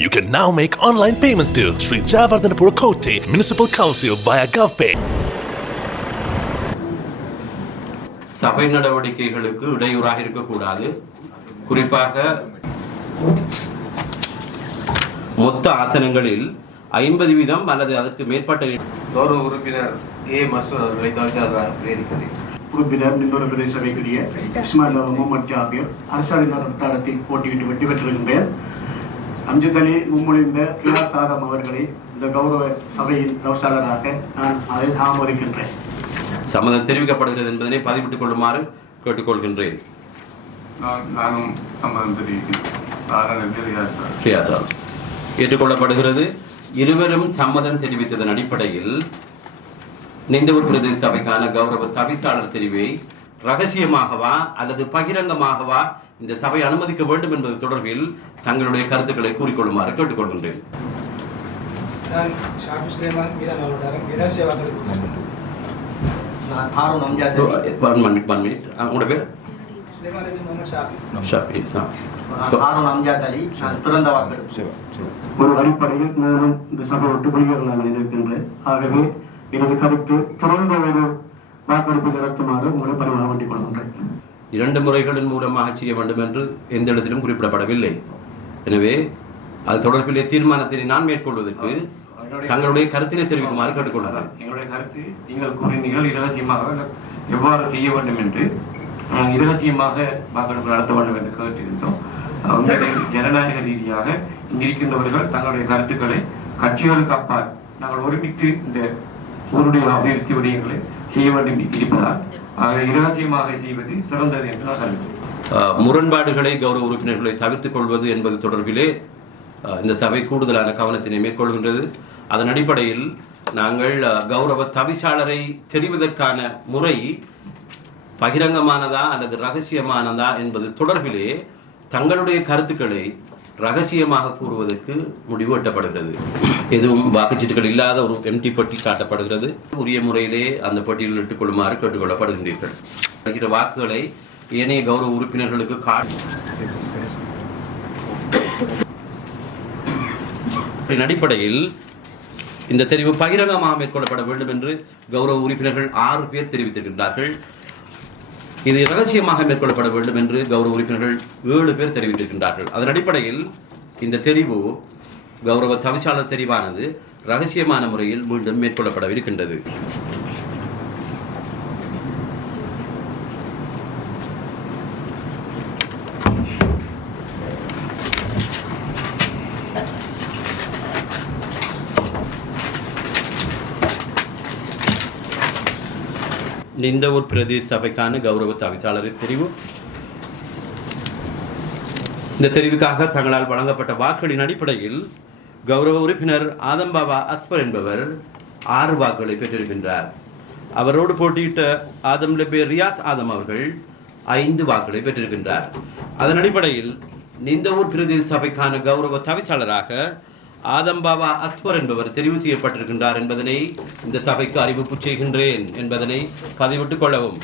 You can now make online payments to Sri Jayawardhanapura Kotte Municipal Council via GovPay. சபை நடவடிக்கைகளுக்கு இடையூறாக இருக்கக்கூடாது. குறிப்பாக மொத்த ஆசனங்களில் 50% அல்லது அதற்கு மேற்பட்ட கௌரவ உறுப்பினர் ஏ மசூர் அவர்களை தவிர்த்து உறுப்பினர் நிந்தோர பிரதேச சபைக்குரிய இஸ்மாயில் முகமது ஜாபீர் அரசாணினர் வட்டாரத்தில் போட்டியிட்டு வெற்றி பெற்றிருக்கின்றேன். அம்ஜத் அலி முன்மொழிந்த கியாஸ் ஆதம் அவர்களை இந்த கௌரவ சபையின் தவிசாளராக நான் அதை ஆமோதிக்கின்றேன். சம்மதம் தெரிவிக்கப்படுகிறது என்பதனை பதிவிட்டுக் கொள்ளுமாறு கேட்டுக்கொள்கின்றேன். நானும் சம்மதம் தெரிவிக்கிறேன். ஏற்றுக்கொள்ளப்படுகிறது. இருவரும் சம்மதம் தெரிவித்ததன் அடிப்படையில் நிந்தவூர் பிரதேச சபைக்கான கௌரவ தவிசாளர் தெரிவை ரகசியமாகவா அல்லது பகிரங்கமாகவா இந்த சபை அனுமதிக்க வேண்டும் என்பது தொடர்பில் தங்களுடைய கருத்துக்களை கூறிக்கொள்ளுமாறு கேட்டுக்கொள்கின்றேன். ஒரு அடிப்படையில் நானும் இந்த சபை விட்டு வெளியேறலாம் இருக்கின்றேன். ஆகவே எனது கருத்து திறந்த ஒரு வாக்கெடுப்பு நடத்துமாறு உங்களை பரிவாக வேண்டிக் கொள்கின்றேன். 2 முறைகளின் மூலமாக செய்ய வேண்டும் என்று எந்த இடத்திலும் குறிப்பிடப்படவில்லை. எனவே அது தொடர்பிலே தீர்மானத்தினை நான் மேற்கொள்வதற்கு தங்களுடைய கருத்தினை தெரிவிக்குமாறு கேட்டுக்கொள்கிறேன். எங்களுடைய கருத்து நீங்கள் கூறினீர்கள் இரகசியமாக எவ்வாறு செய்ய வேண்டும் என்று இரகசியமாக வாக்கெடுப்பு நடத்த வேண்டும் என்று கேட்டிருந்தோம். ஜனநாயக ரீதியாக இங்கிருக்கின்றவர்கள் தங்களுடைய கருத்துக்களை கட்சிகளுக்கு அப்பால் நாங்கள் ஒருமித்து இந்த ஊருடைய அபிவிருத்தி விடயங்களை செய்ய வேண்டும் இருப்பதால் இரகசியமாக செய்வது சிறந்தது என்று நான் கருதுகிறேன். முரண்பாடுகளை கௌரவ உறுப்பினர்களை தவிர்த்துக் கொள்வது என்பது தொடர்பிலே இந்த சபை கூடுதலான கவனத்தினை மேற்கொள்கின்றது. அதன் அடிப்படையில் நாங்கள் கௌரவ தவிசாளரை தெரிவதற்கான முறை பகிரங்கமானதா அல்லது ரகசியமானதா என்பது தொடர்பிலே தங்களுடைய கருத்துக்களை ரகசியமாக கூறுவதற்கு முடிவு எட்டப்படுகிறது. எதுவும் வாக்குச்சீட்டுகள் இல்லாத ஒரு எம்டி பட்டி காட்டப்படுகிறது. உரிய முறையிலே அந்த பட்டியலில் இட்டுக் கொள்ளுமாறு கேட்டுக்கொள்ளப்படுகின்றீர்கள். வாக்குகளை ஏனைய கௌரவ உறுப்பினர்களுக்கு அடிப்படையில் இந்த தெரிவு பகிரங்கமாக மேற்கொள்ளப்பட வேண்டும் என்று கௌரவ உறுப்பினர்கள் 6 பேர் தெரிவித்திருக்கின்றார்கள். இது ரகசியமாக மேற்கொள்ளப்பட வேண்டும் என்று கௌரவ உறுப்பினர்கள் 7 பேர் தெரிவித்திருக்கின்றார்கள். அதன் அடிப்படையில் இந்த தெரிவு கௌரவ தவிசாளர் தெரிவானது ரகசியமான முறையில் மீண்டும் மேற்கொள்ளப்படவிருக்கின்றது. நிந்தவூர் பிரதேச சபைக்கான கௌரவ தவிசாளர் தெரிவு. இந்த தெரிவுக்காக தங்களால் வழங்கப்பட்ட வாக்குகளின் அடிப்படையில் கௌரவ உறுப்பினர் ஆதம்பாபா அஸ்பர் என்பவர் 6 வாக்குகளை பெற்றிருக்கின்றார். அவரோடு போட்டியிட்ட ஆதம் லெபே ரியாஸ் ஆதம் அவர்கள் 5 வாக்குகளை பெற்றிருக்கின்றார். அதன் அடிப்படையில் நிந்தவூர் பிரதேச சபைக்கான கௌரவ தவிசாளராக ஆதம்பாபா அஸ்பர் என்பவர் தெரிவு செய்யப்பட்டிருக்கின்றார் என்பதனை இந்த சபைக்கு அறிவிப்பு செய்கின்றேன் என்பதனை பதிவிட்டுக் கொள்ளவும்.